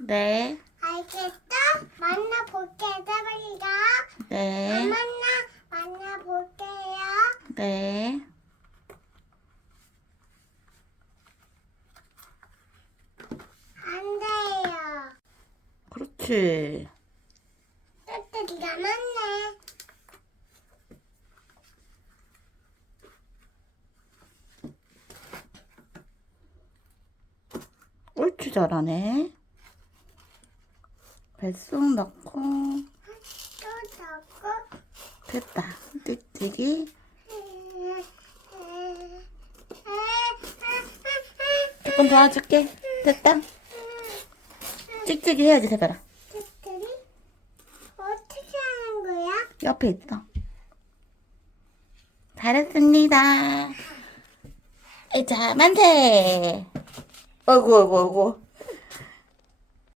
네. 알겠어? 만나볼게, 빨리가. 네. 만나, 만나볼게요. 네. 안 돼요. 그렇지. 뚜뚜리가 맞네. 옳지 잘하네. 뱃속 넣고 또 넣고. 됐다. 띠띠기 조금 도와줄게. 됐다. 찍찍이 해야지 세별아. 뚜뚜리? 어떻게 하는 거야? 옆에 있어. 잘했습니다. 자 만세. 어이구 어이구 어이구.